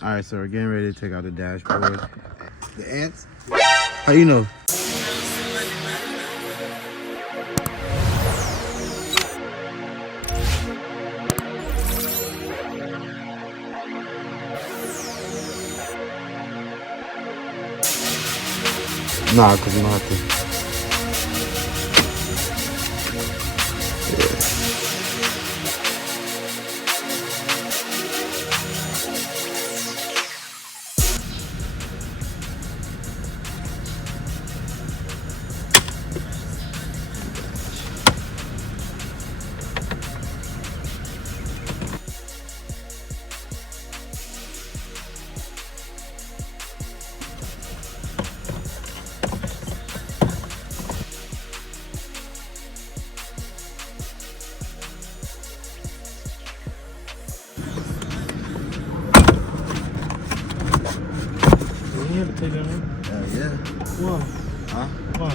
All right, so we're getting ready to take out the dashboard. The ants? How you know? Nah, cause you don't have to. You have to take it out. Yeah. Why? Huh? Why?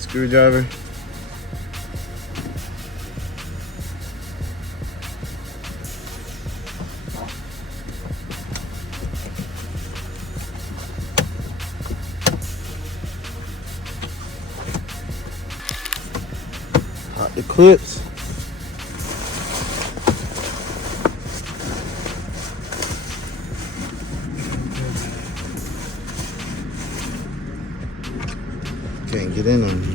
Screwdriver. Hot the clips. Can't get in on you.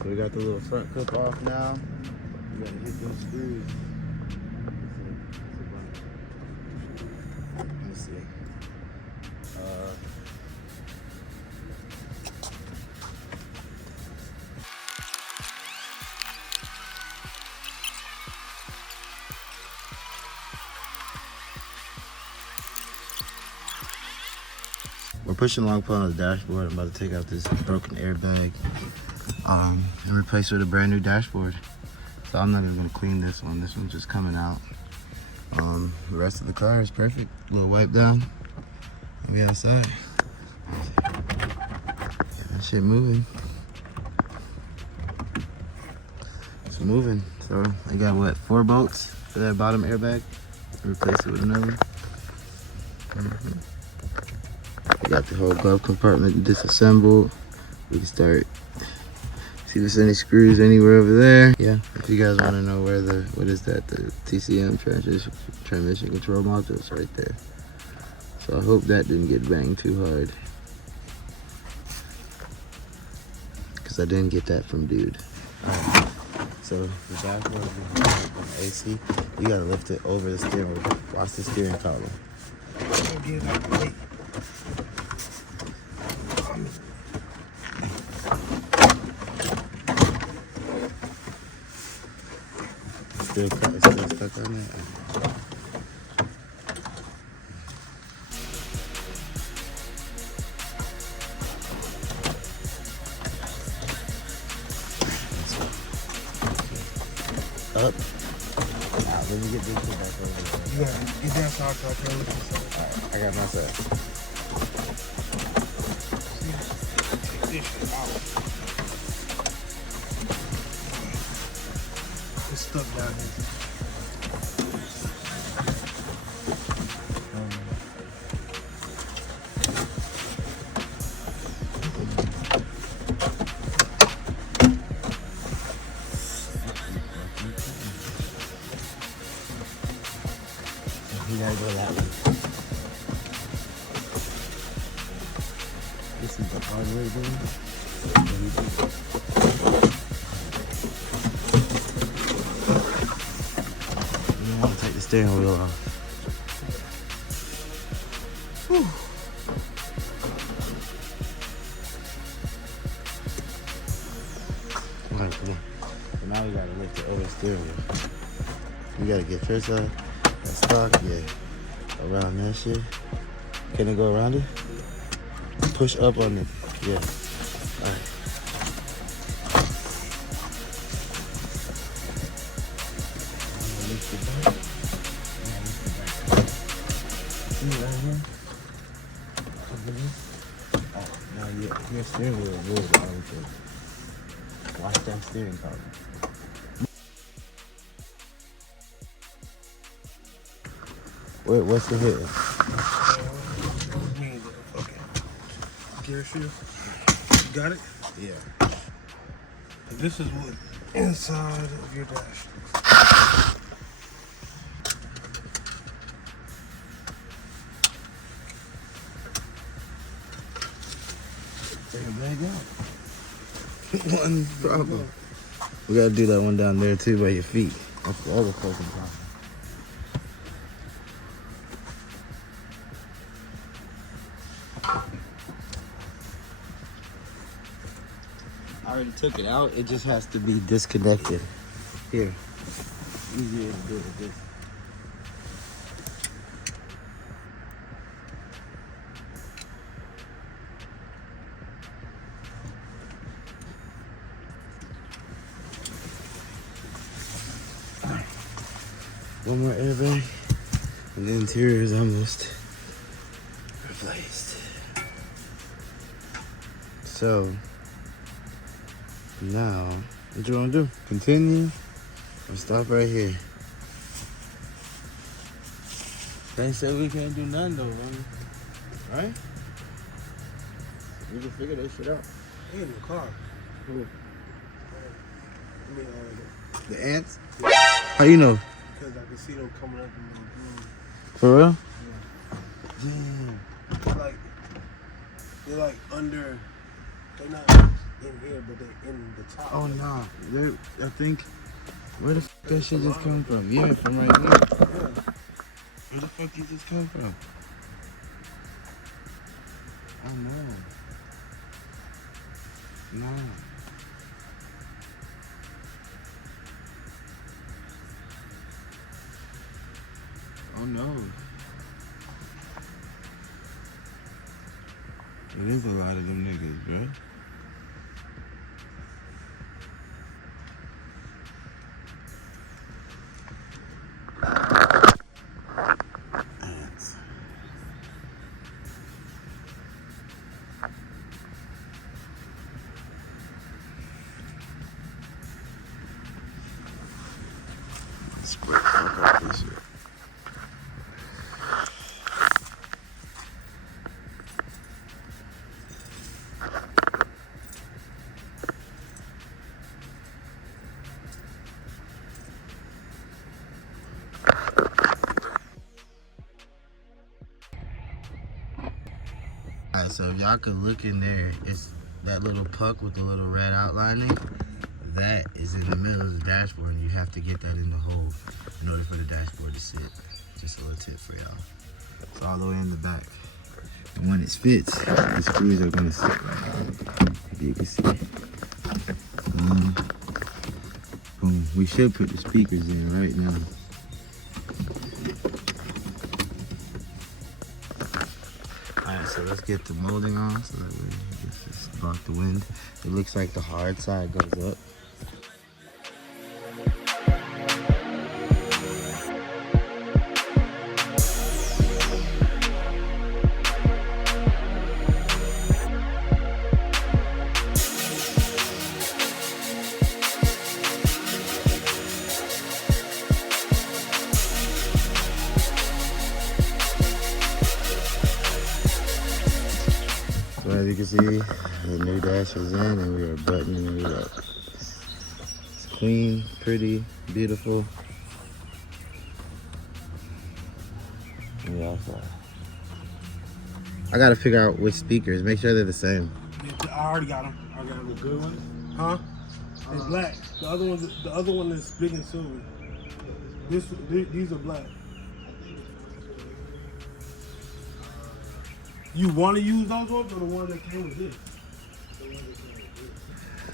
So we got the little front clip off now. You gotta hit those screws. Let me see. We're pushing along on the dashboard. I'm about to take out this broken airbag and replace it with a brand new dashboard. So I'm not even gonna clean this one. This one's just coming out. The rest of the car is perfect. A little wipe down. And we outside. Yeah, that shit moving. It's moving. So I got what, 4 bolts for that bottom airbag. Replace it with another. We got the whole glove compartment disassembled. We can start, see if there's any screws anywhere over there. Yeah, if you guys want to know where the, what is that, the TCM transmission control module is right there. So I hope that didn't get banged too hard, because I didn't get that from dude. Alright, so the dashboard of the AC, you gotta lift it over the steering wheel. Watch the steering column. It's still stuck on that. Up. Now, let me get this shit back over there. You gotta get that side so I can look inside. Alright, I got my side. Take this shit out. It's stuck down here. You gotta go that way. This is the hard way, dude. You don't want to take the steering wheel off. Whew. steering wheel. You gotta get first that stock, yeah. Around that shit. Can it go around it? Push up on it. Yeah. Alright. Oh, now your steering wheel is really the only thing. Watch that steering column. Wait, what's the hit? Gear shift. You got it? Yeah. And this is what inside of your dash. Take a leg out. One problem. We gotta do that one down there too by your feet. That's the other fucking problem. I already took it out. It just has to be disconnected. Here. Easier to do it with this. One more airbag, and the interior is almost replaced. So now, what you wanna do? Continue or stop right here? They said we can't do nothing though, right? We can figure that shit out. They in the car. Who? I mean, The ants? Yeah. How you know? because I can see them coming up in the room. For real? Yeah. Damn. They're like under. They're not in here, but they're in the top. Oh nah. I think. Where the fuck that shit just come from? Yeah, from right here. Yeah. Where the fuck you just come from? Oh no. No. Oh no. It is a lot of them niggas, bro. Ants. Spray fuck up this shit. Alright, so if y'all could look in there, it's that little puck with the little red outlining. That is in the middle of the dashboard, and you have to get that in the hole in order for the dashboard to sit. Just a little tip for y'all. It's all the way in the back. And when it fits, the screws are gonna sit right here. If you can see. Boom. We should put the speakers in right now. Alright, so let's get the molding on so that way it gets to block the wind. It looks like the hard side goes up. So as you can see, the new dash is in and we are buttoning it up. It's clean, pretty, beautiful. And yeah, I gotta figure out which speakers, make sure they're the same. Yeah, I already got them. I got them. The good ones? Huh? It's black. The other one is big and silver. These are black. You want to use those ones or the one that came with this?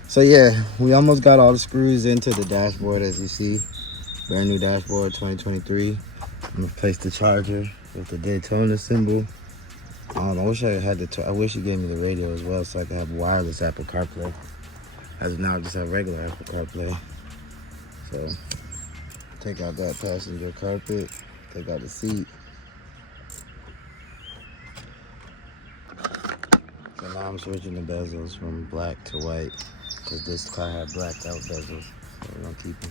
So yeah, we almost got all the screws into the dashboard, as you see. Brand new dashboard, 2023. I'm gonna place the charger with the Daytona symbol. I wish I had I wish you gave me the radio as well, so I could have wireless Apple CarPlay. As of now, I just have regular Apple CarPlay. So take out that passenger carpet. Take out the seat. So now I'm switching the bezels from black to white, because this car had blacked out bezels. So we're gonna keep them.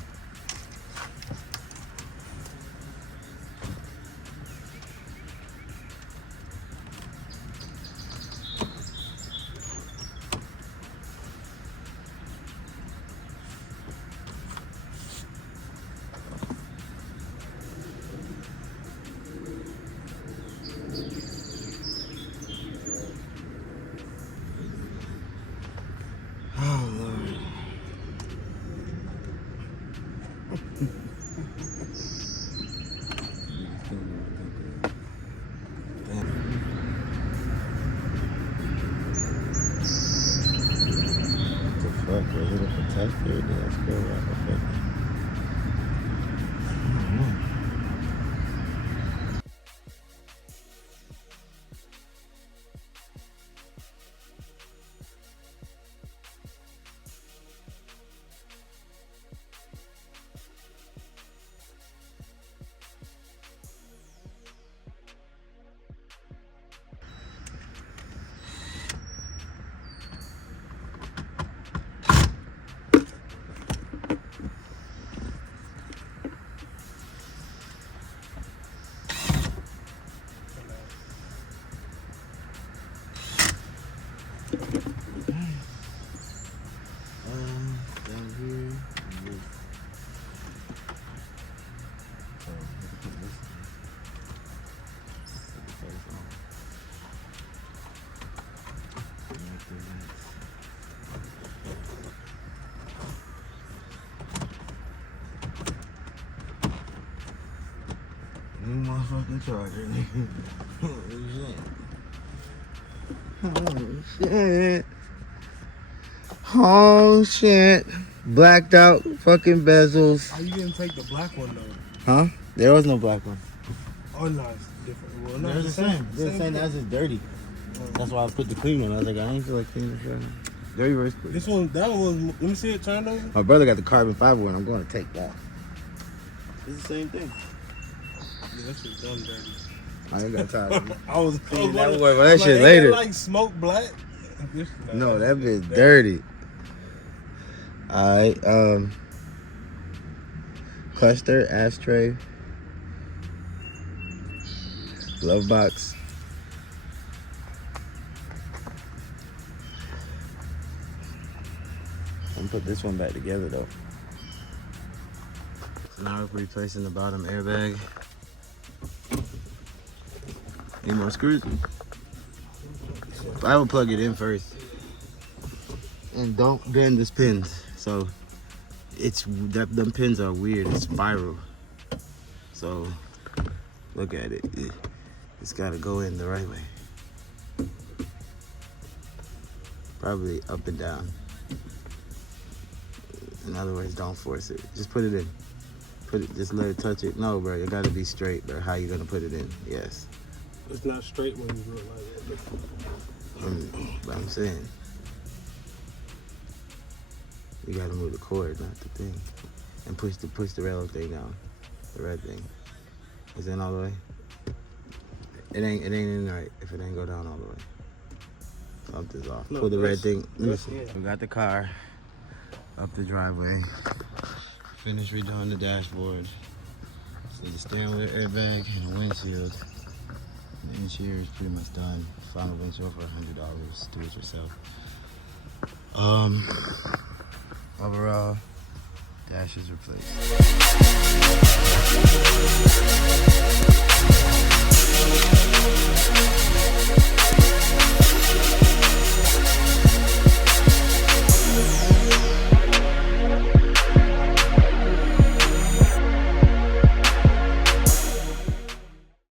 Oh Lord. Fuck, was it a protector? Did I screw up? Down here. New motherfucking charger, nigga. Oh shit. Oh shit. Blacked out fucking bezels. How you didn't take the black one though? Huh? There was no black one. Oh no, it's different. Well, no, They're the same. They're the same. thing. That's just dirty. That's why I put the clean one. I was like, I ain't feel like cleaning the shit. Dirty versus clean. This one, that one. Let me see it. Turn over. My brother got the carbon fiber one. I'm going to take that. It's the same thing. Yeah, that shit's done dirty. I ain't got time. I was Clean that wondering- boy, but that I'm shit like, ain't later. that like smoke black. No, that bit's dirty. Alright, cluster, ashtray, glove box. I'm gonna put this one back together though. So now we're replacing the bottom airbag. Need more screws? I will plug it in first. And don't bend this pins. So them pins are weird. It's spiral. So look at it. It's gotta go in the right way. Probably up and down. In other words, don't force it. Just put it in. Just let it touch it. No, bro, it gotta be straight, bro. How you gonna put it in? Yes. It's not straight when you do it like that. But I'm saying, you gotta move the cord, not the thing, and push the rail thing down, the red thing. Is it all the way? It ain't in right if it ain't go down all the way. Something's off. No, Pull the red thing. Let me see. yeah. We got the car up the driveway. Finished redoing the dashboard. See the steering wheel airbag and the windshield. The interior is pretty much done. Final windshield for $100. Do it yourself. Overall, dash is replaced.